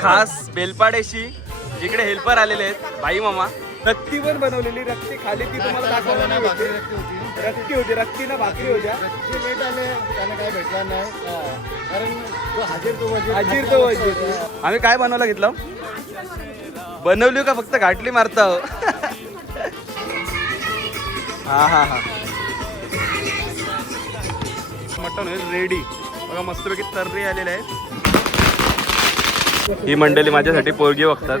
खास बेलपाड्याशी इकडे हेल्पर आलेले आहेत भाई मामा. रक्ती पण बनवलेली, रक्ती खाली ती तुम्हाला दाखवली नाही होती. रक्ती होती, रक्तीनं भाकरी होत्या. लेट आले त्यांना काय भेटला नाही कारण तो हाजीर तो हाजीर तो आम्ही काय बनवायला घेतलं? बनवली का फक्त घाटली मारता? हा हा हा मटण रेडी बघा, मस्तपैकी तर्री आलेले आहेत. ही मंडळी माझ्यासाठी पोरगी बघतात.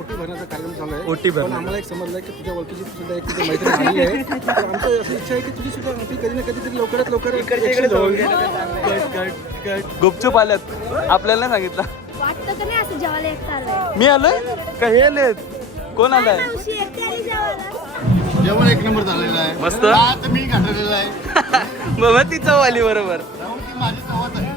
ओटी भरण्याचा कार्यक्रम चालू आहे. ओटी भरणं. पण आम्हाला एक समजलं की तुझ्या ओळखीची सुद्धा एक तिथे मैत्रीण आली आहे. तर आमचं अशी इच्छा आहे की तुझी सुद्धा ओटी कधी ना कधीतरी लवकरात लवकर गुपचूप आल्यात, आपल्याला नाही सांगितलं. वाटतं का नाही असं जेवायला एकटा आलाय? मी आलोय का हे आलेत? कोण आलाय? मावशी एकटी आली जेवायला. जेवण एक नंबर झालेला आहे. मस्त. आता मी घातलेला आहे. बाबा ती चव आली बरोबर. ती माझी सवत आहे.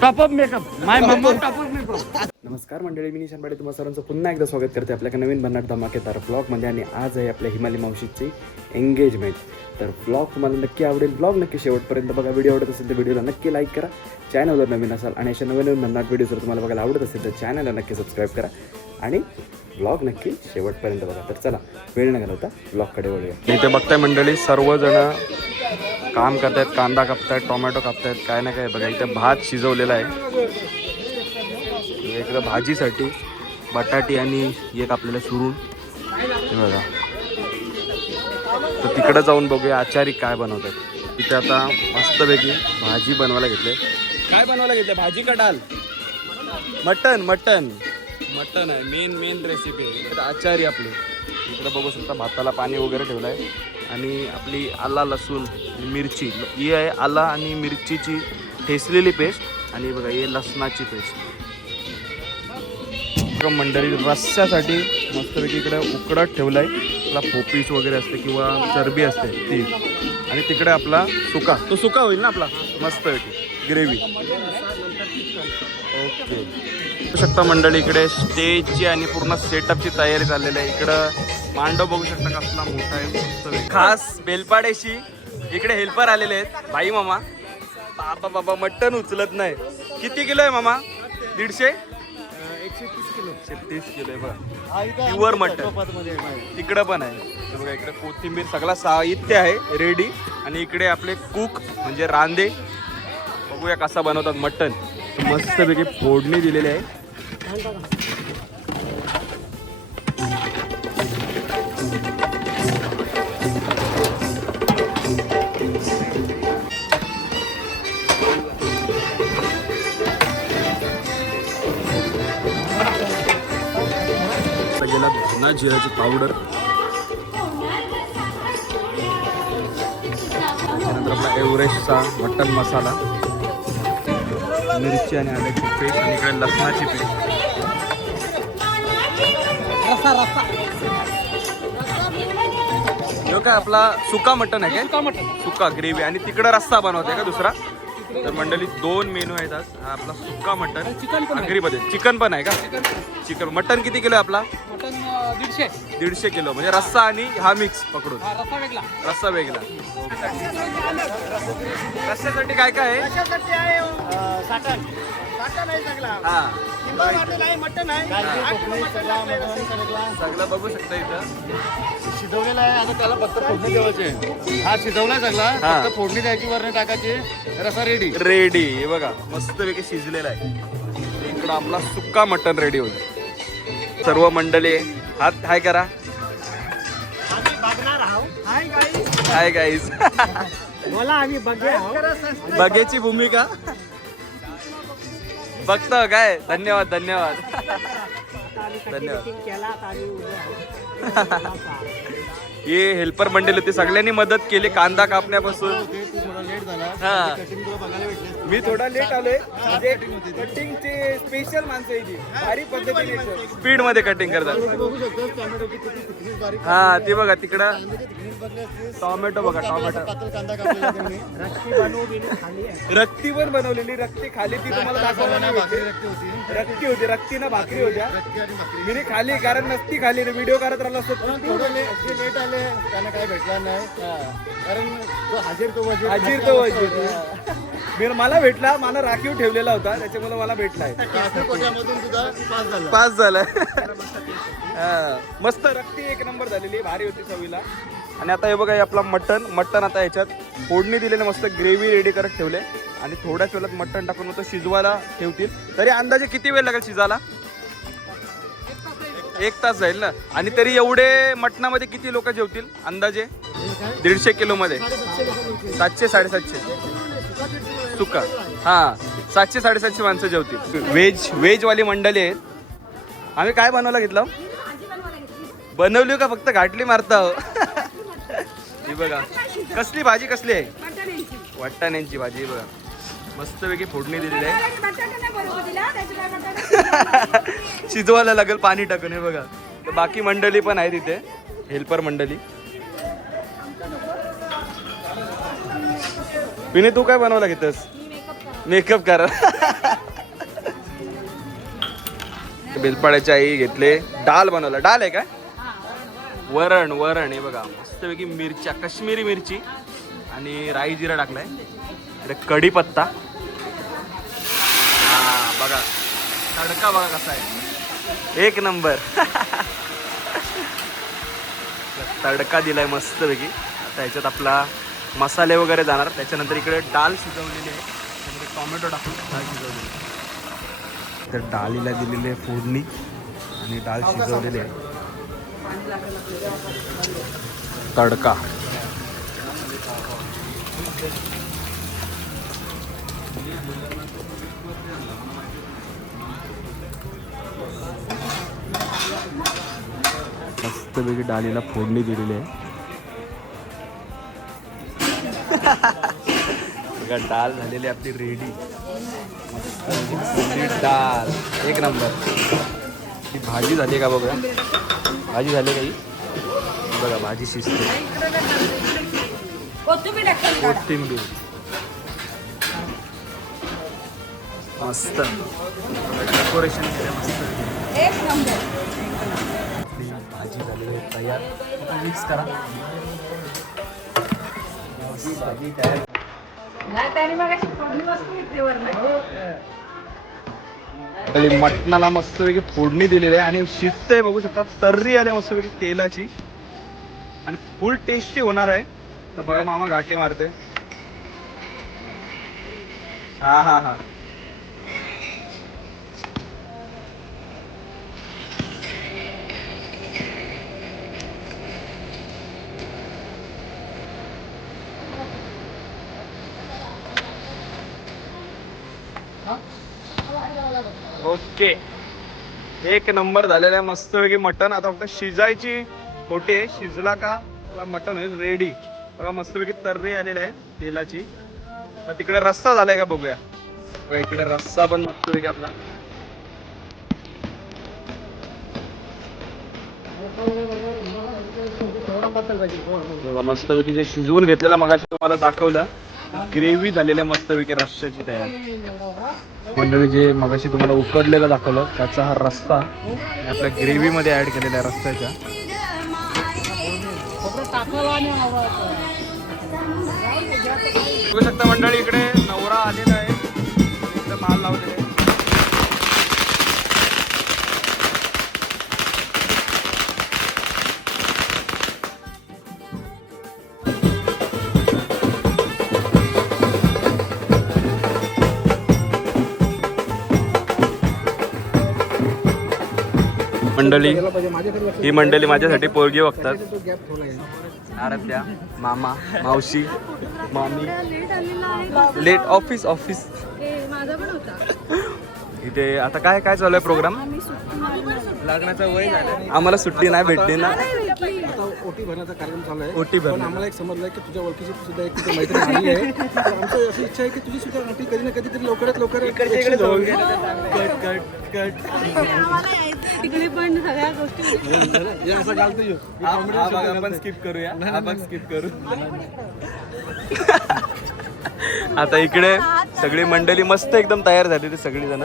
टॉपअप मेकअप माय मम्मा टॉपअप मेकअप. नमस्कार मंडळी, मी निशान पाटील तुम्हा सर्वांचं पुन्हा एकदा स्वागत करते आपल्या नवीन भन्नाट धमाकेदार ब्लॉगमध्ये. आणि आज आहे आपल्या हिमाली मावशीची एंगेजमेंट. तर ब्लॉग तुम्हाला नक्की आवडेल. ब्लॉग नक्की शेवटपर्यंत बघा. व्हिडिओ आवडत असेल तर व्हिडिओला नक्की लाईक करा. चॅनलवर नवीन असाल आणि अशा नवीन भन्नाट व्हिडिओ जर तुम्हाला बघायला आवडत असेल तर चॅनलला नक्की सबस्क्राईब करा आणि ब्लॉग नक्की शेवटपर्यंत बघा. तर चला वेळ न घालवता ब्लॉगकडे वळूया. इथे बघताय मंडळी सर्वजण काम करतायत, कांदा कापतायत, टोमॅटो कापतायत, काय ना काय बघा. इथे भात शिजवलेला आहे. इकडं भाजीसाठी बटाटी आणि एक आपल्याला सुरून हे बघा. तर तिकडं जाऊन बघूया आचारी काय बनवतात. तिथे आता मस्तपैकी भाजी बनवायला घेतले. काय बनवायला घेतले? भाजी का डाल? मटन मटन मटन आहे. मेन रेसिपी आहे. आचारी आपली इकडं बघू शकता. भाताला पाणी वगैरे ठेवलं आहे. आणि आपली आला लसूण मिरची ही आहे. आला आणि मिरचीची ठेचलेली पेस्ट आणि बघा हे लसणाची पेस्ट. मंडळी रस्स्यासाठी मस्तपैकी इकडे उकडत ठेवलं आहे. आपला फोपीस वगैरे असते किंवा चरबी असते ती. आणि तिकडे आपला सुका, तो सुका होईल ना आपला मस्तपैकी ग्रेव्ही. ओके बघू शकता मंडळी इकडे स्टेजची आणि पूर्ण सेटअपची तयारी चाललेली आहे. इकडं मांडव बघू शकता कसला मोठा आहे. मस्त खास बेलपाड्याशी इकडे हेल्पर आलेले आहेत भाई मामा. बाबा बाबा मटण उचलत नाही. किती किलो आहे मामा? 150? 130 किलो आहे बघा. प्युअर मटण. तिकडं पण आहे बघा. इकडे कोथिंबीर सगळा साहित्य आहे रेडी. आणि इकडे आपले कुक म्हणजे रांदे. बघूया कसा बनवतात मटण. मस्तपैकी फोडणी दिलेली आहे. गेला धना जिराची पावडर. त्यानंतर आपला एव्हरेस्टचा मटन मसाला, मिरची आणि आल्याची पेस्ट आणि इकडे लसणाची पेस्ट. काय आपला सुका मटन आहे काय? सुका ग्रेव्ही. आणि तिकडं रस्सा बनवते का दुसरा? तर मंडळी 2 मेनू आहेत आज. हा आपला सुका मटन आगरीमध्ये. चिकन पण आहे का? चिकन. मटन किती किलो आहे आपला? 150 किलो. म्हणजे रस्सा आणि हा मिक्स पकडून. रस्सा वेगळा. रस्स्यासाठी काय काय आहे? हा सगळं बघू शकता इथं शिजवलेला आहे. आता त्याला फक्त फोडणी द्यायची. हा शिजवलाय सगळा. फक्त फोडणी द्यायची, वरणे टाकायची, रसा रेडी. हे बघा मस्तपैकी शिजलेला आहे. इकडं आपला सुक्का मटन रेडी होईल. सर्व मंडळी हात हाय करा. Hi guys. बघ्याची भूमिका बघतो काय. धन्यवाद धन्यवाद धन्यवाद. हे हेल्पर मंडळी होते, सगळ्यांनी मदत केली कांदा कापण्यापासून. हा मी थोडा लेट आलोय. म्हणजे कटिंगचे स्पेशल माणसं आहे. भारी पद्धतीने स्पीड मध्ये कटिंग करतात. हा ते बघा तिकडं टोमॅटो बघा. टोमॅटो रक्ती पण बनवलेली. रक्ती खाली ती तुम्हाला दाखवली नाही होती. रक्ती होती, रक्तीनं भाकरी होत्या. मी खाली कारण नसती खाली व्हिडिओ करत राहिला असतो. लेट आले त्यांना काय भेटला नाही कारण तो हाजीर तो हाजीर तो मला भेटला, मला राखीव ठेवलेला होता त्याच्यामुळे मला भेटलाय. कोट्यामधून तुझा पास झाला. पास झालाय. मस्त रक्ती एक नंबर झालेली, भारी होती चवीला. आणि आता हे बघा हे आपला मटण आता याच्यात फोडणी दिलेलं, मस्त ग्रेव्ही रेडी करत ठेवले आणि थोड्याच वेळात मटण टाकून होतं शिजवायला ठेवतील. तरी अंदाजे किती वेळ लागेल शिजायला? 1 तास जाईल ना. आणि तरी एवढे मटणामध्ये किती लोक जेवतील अंदाजे? 150 किलो मध्ये 700-750 सुका. हा 700-750 माणसं जेवतील. व्हेज वाली मंडळी आहेत. आम्ही काय बनवायला घेतलं? बनवली का फक्त घाटली मारता? ही बघा कसली भाजी, कसली आहे? वाटाण्यांची भाजी. बघा मस्तपैकी फोडणी दिलेली आहे. शिजवायला लागेल पाणी टाकून. हे बघा बाकी मंडळी पण आहे तिथे, हेल्पर मंडळी. विनय तू काय बनवायला घेतस? मेकअप करा. बेलपाड्याची आई घेतले. डाल बनवला. डाल आहे काय? वरण. हे बघा मस्तपैकी मिरच्या, काश्मीरी मिरची आणि राई जिरा टाकलाय. कढीपत्ता. हा बघा तडका बघा कसा आहे, एक नंबर. तडका दिलाय मस्तपैकी. आता ह्याच्यात आपला मसाले वगैरे जाणार. त्याच्यानंतर इकडे डाळ शिजवलेली आहे, त्यामध्ये टोमॅटो टाकून डाळ शिजवलेली. तर डाळीला दिलेली आहे फोडणी आणि डाळ शिजवलेली आहे. तडका. मस्तपैकी डाळीला फोडणी दिलेली आहे. बघा डाळ झालेली आपली रेडी. डाळ एक नंबर. ही भाजी झाली का बघा? भाजी झाली काही बघा. भाजी शिजते. कोथिंबीर मस्त डेकोरेशन केलं मस्त. भाजी झालेली आहे तयार. आता मिक्स करा. भाजी तयार. मटणाला मस्तपैकी फोडणी दिलेली आहे आणि शिजतंय बघू शकता. तर्री आली मस्तपैकी तेलाची आणि फुल टेस्टी होणार आहे. तर बघा मामा घाटे मारते. हा ओके एक नंबर झालेला आहे मस्तपैकी मटण. आता फक्त शिजायची खोटी आहे. शिजला का मटण आहे रेडी. बघा मस्तपैकी तर्री आलेली आहे तेलाची. तिकडे रस्सा झालाय का बघूया. इकडे रस्सा पण मस्तपैकी आपला. मस्तपैकी जे शिजवून घेतलेला मगाशी तुम्हाला दाखवलं. ग्रेव्ही झालेली आहे मस्तपैकी रस्स्याची तयार. मंडळी जे मगाशी तुम्हाला उकडलेलं दाखवलं त्याचा हा रस्सा आपल्या ग्रेव्ही मध्ये ऍड केलेला आहे रस्स्याच्या. बघू शकता मंडळी इकडे नवरा आलेला आहे. इकडे माल लावलेला आहे. मंडळी ही मंडळी माझ्यासाठी पोरगी बघतात. आराध्या, मामा, मावशी, मामी. लेट ऑफिस इथे. आता काय काय चालू आहे प्रोग्राम? लग्नाचं वय झालं, आम्हाला सुट्टी नाही भेटली ना. ओटी भरण्याचा कार्यक्रम चालू आहे. ओटी भर. आम्हाला एक समजलं की तुझ्या ओळखीची सुद्धा एक तुझी मैत्रीण आली आहे. आमची अशी इच्छा आहे की तुझी सुद्धा ओटी कधी ना कधीतरी लवकरात लवकर इकडे तिकडे पण सगळ्या गोष्टी असं घालतो. आपण स्किप करूया. आपण स्किप करू. आता इकडे सगळी मंडळी मस्त एकदम तयार झालेली सगळी जण.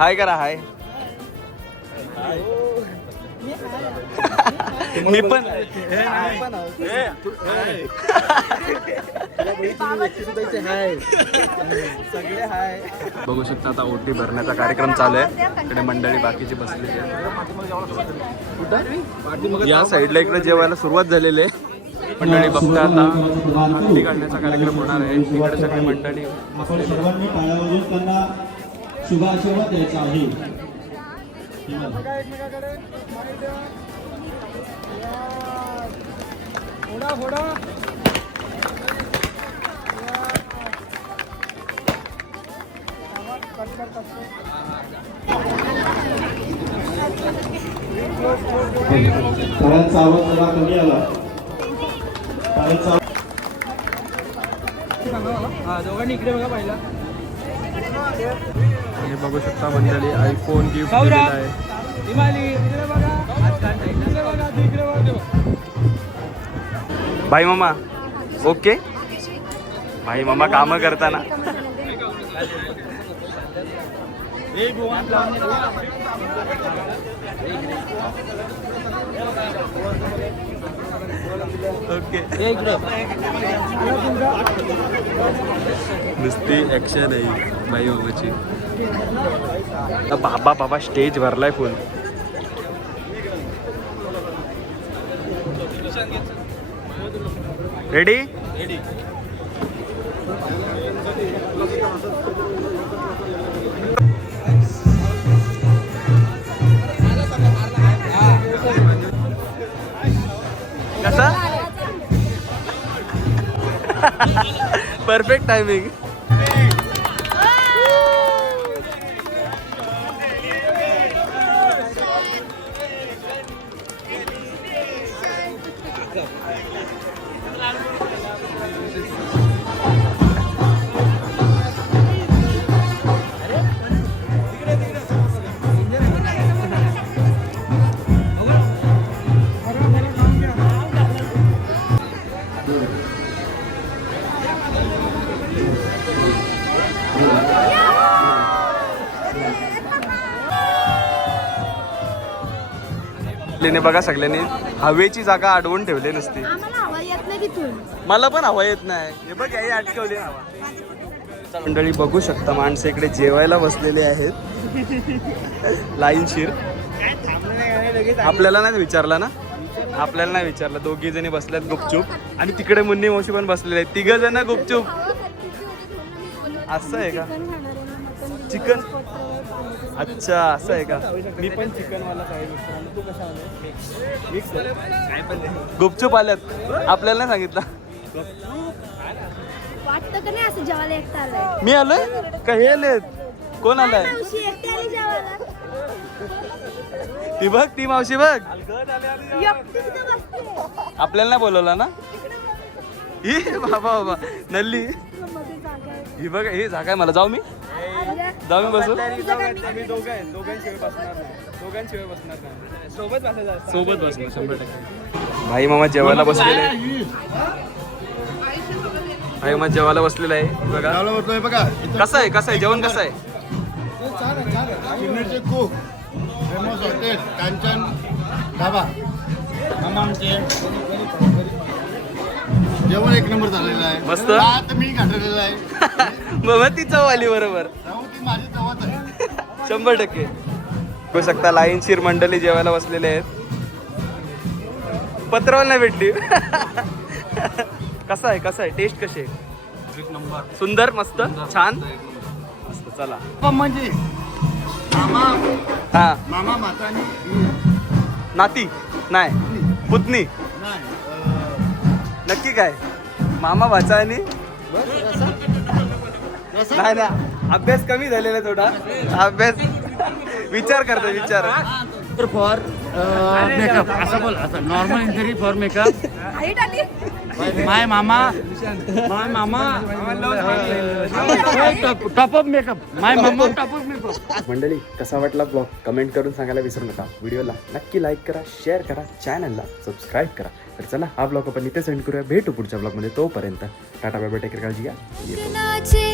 हाय करा. हाय मी पण सगळे हाय. बघू शकता आता ओटी भरण्याचा कार्यक्रम चालू आहे. इकडे मंडळी बाकीची बसलेली आहे. या साईडला इकडे जेवायला सुरुवात झालेली आहे. मंडळी बघता आता आरती काढण्याचा कार्यक्रम होणार आहे. इकडे सगळी मंडळी बसलेली आहे. सर्वांनी पायावरून त्यांना शुभाशीर्वाद द्यायचा आहे. टाळ्यांचा आवाज जरा कमी आला. टाळ्यांचा आवाज दोघांनी इकडे बघा पहिला. हे बघू शकता मंडळी आयफोन गिफ्ट दिलेला आहे. भाई मामा ओके. भाई मामा काम करताना ओके. नुसती ऍक्शन आहे बाई बाबाची. बाबा बाबा स्टेज भरलाय फुल. रेडी कसा परफेक्ट टायमिंग. ने बघा सगळ्यांनी हवेची जागा अडवून ठेवली नसती. आम्हाला हवा येत नाही तिथून. मला पण हवा येत नाही. हे बघ याही अटकवली हवा. मंडळी बघू शकता माणसं इकडे जेवायला बसलेले आहेत लाईनशीर. आपल्याला नाही विचारला ना. आपल्याला नाही विचारलं. दोघी जणी बसल्यात गुपचूप आणि तिकडे मुन्नी मावशी पण बसलेले आहेत. 3 जण गुपचूप. असं आहे का चिकन? अच्छा असं आहे का. मी पण चिकनवाला गुपचूप आल्यात. आपल्याला नाही सांगितलं. वाटतं का नाही असं जेवायला एकटा आलाय. मी आलोय का हे आलेत? कोण आलाय? मावशी एकटी आली जेवायला. ती बघ ती मावशी बघ. एकटी तिथं बसते. आपल्याला नाही बोलवलं ना. ही बाबा बाबा नल्ली मध्ये जागा आहे. ही बघ. ही जागा आहे. मला जाऊ मी जाऊ मी बसू. सोबत बसणार 100%. भाई मामा जेवायला बसलेले आहे. भाई मामा जेवायला बसलेला आहे. बघा बसलोय बघा. कसं आहे कसं आहे जेवण कसं आहे. Signature cook famous hotel Kanchan dhaba. जेवण 1 नंबर झालेलं आहे. मस्त. आता मी घातलेलं आहे. बाबा ती चव आली बरोबर. ती माझी चवच आहे. 100%. बघू शकता लाईनशीर मंडळी जेवायला बसलेले आहेत. पत्रावल नाही भेटली. कसं आहे कसं आहे टेस्ट कशी आहे? 1 नंबर. सुंदर मस्त छान मस्त. चला म्हणजे मामा हा मामा मातानी नाती नाही पुतणी नाही नक्की काय मामा भाचा आणि नाही ना. अभ्यास कमी झालेला थोडा. अभ्यास विचार करतो विचार. फॉर मेकअप असं बोल. असं normal injury for makeup. Height आली. माय मामा टॉप ऑफ मेकअप. माय मामा टॉप ऑफ मेकअप. मंडळी कसा वाटला ब्लॉग कमेंट करून सांगायला विसरू नका. व्हिडिओला नक्की लाईक करा शेअर करा चॅनलला सबस्क्राईब करा. तर चला हा ब्लॉग आपण इथे सेंड करूया. भेटू पुढच्या ब्लॉगमध्ये. तोपर्यंत tata bye bye. Take care. काळजी घ्या. येतो. लग्नाचे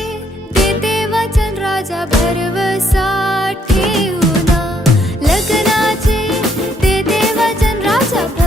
देते वचन राजा भरवसा ठेवून. लग्नाचे देते सभा